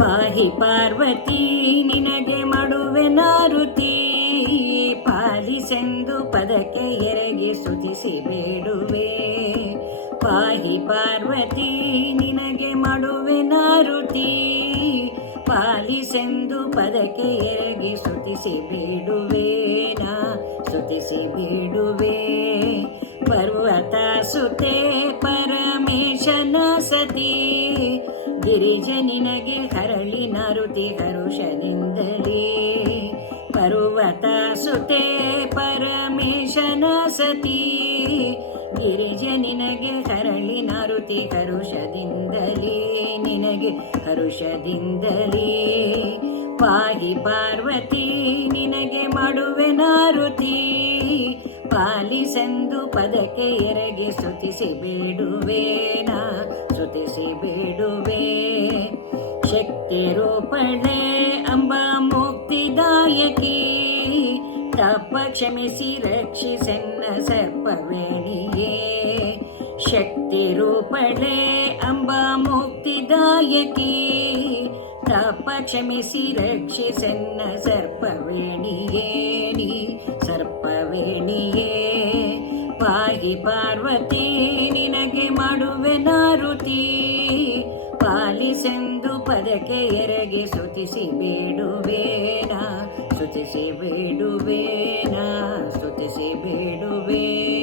ಪಾಹಿ ಪಾರ್ವತಿ ನಿನಗೆ ಮಾಡುವೆ ನಾರುತಿ, ಪಾಲಿಸೆಂದು ಪದಕ್ಕೆ ಎರಗಿ ಸ್ತುತಿಸಿ ಬೇಡುವೆ. ಪಾಹಿ ಪಾರ್ವತಿ ನಿನಗೆ ಮಾಡುವೆ ನಾರುತಿ, ಪಾಲಿಸೆಂದು ಪದಕ್ಕೆ ಎರಗಿ ಸ್ತುತಿಸಿ ಬೇಡುವೆ. ನಾ ಸ್ತುತಿಸಿ ಬೇಡುವೆ. ಪರ್ವತ ಸುತೆ ಪರಮೇಶನ ಸತಿ, ಗಿರಿಜ ನಿನಗೆ ಹರಳಿ ನಾರುತಿ ಹರುಷದಿಂದಲೇ. ಪರ್ವತ ಸುತೆ ಪರಮೇಶನ ಸತಿ, ಗಿರಿಜ ನಿನಗೆ ಹರಳಿ ನಾರುತಿ ಹರುಷದಿಂದಲೇ, ನಿನಗೆ ಹರುಷದಿಂದಲೇ. ಪಾಹಿ ಪಾರ್ವತಿ ನಿನಗೆ ಮಾಡುವೆ ನಾರುತಿ, ಪಾಲಿಸೆಂದು ಪದಕ್ಕೆ ಎರಗಿ ಸ್ತುತಿಸಿ ಬೇಡುವೆ. ನಾ ಸ್ತುತಿಸಿ ಬೇಡುವೆ. ಶಕ್ತಿ ರೂಪಣೆ ಅಂಬ ಮುಕ್ತಿದಾಯಕಿ, ತಪ್ಪ ಕ್ಷಮಿಸಿ ರಕ್ಷಿಸೆನ್ನ ಸರ್ಪವೇಣಿಯೇ. ಶಕ್ತಿ ರೂಪಣೆ ಅಂಬ ಮುಕ್ತಿದಾಯಕಿ, ತಪ್ಪ ಕ್ಷಮಿಸಿ ರಕ್ಷಿಸೆನ್ನ ಸರ್ಪವೇಣಿಯೇ. ನೀ ಸರ್ಪವೇಣಿಯೇ. ಪಾಹಿ ಪಾರ್ವತಿ ನಿನಗೆ ಮಾಡುವೆ ನಾರುತಿ, ಪಾಲಿಸೆಂದು ಪದಕ್ಕೆ ಎರಗಿ ಸ್ತುತಿಸಿ ಬೇಡುವೆ. ನಾ ಸ್ತುತಿಸಿ ಬೇಡುವೆ. ನಾ ಸ್ತುತಿಸಿ ಬೇಡುವೆ.